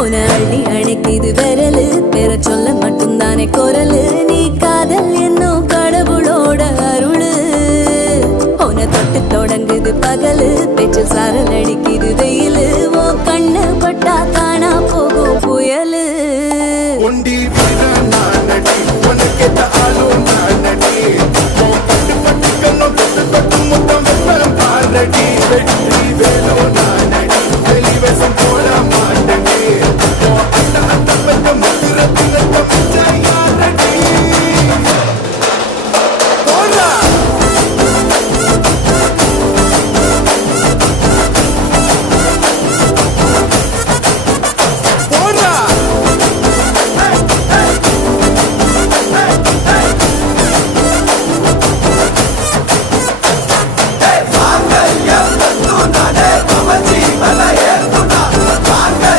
உன அள்ளி அணைக்குது விரலு பெற சொல்ல மட்டும்தானே குரலு நீ காதல் என்னும் கடவுளோட அருளு உன தொட்டு தொடங்குது பகலு பேச்சில் சாரல் அடிக்குது வெயிலு ஓ கண்ணு பட்டா காணா போகும் புயலு ஒண்டி வீரன் நானடி உனக்கேத்த ஆளும் நானடி பட்டு பட்டு கண்ணம் தொட்டு தொட்டு முத்தம் வெப்பம் பாரடி வெற்றி வேலோ நான்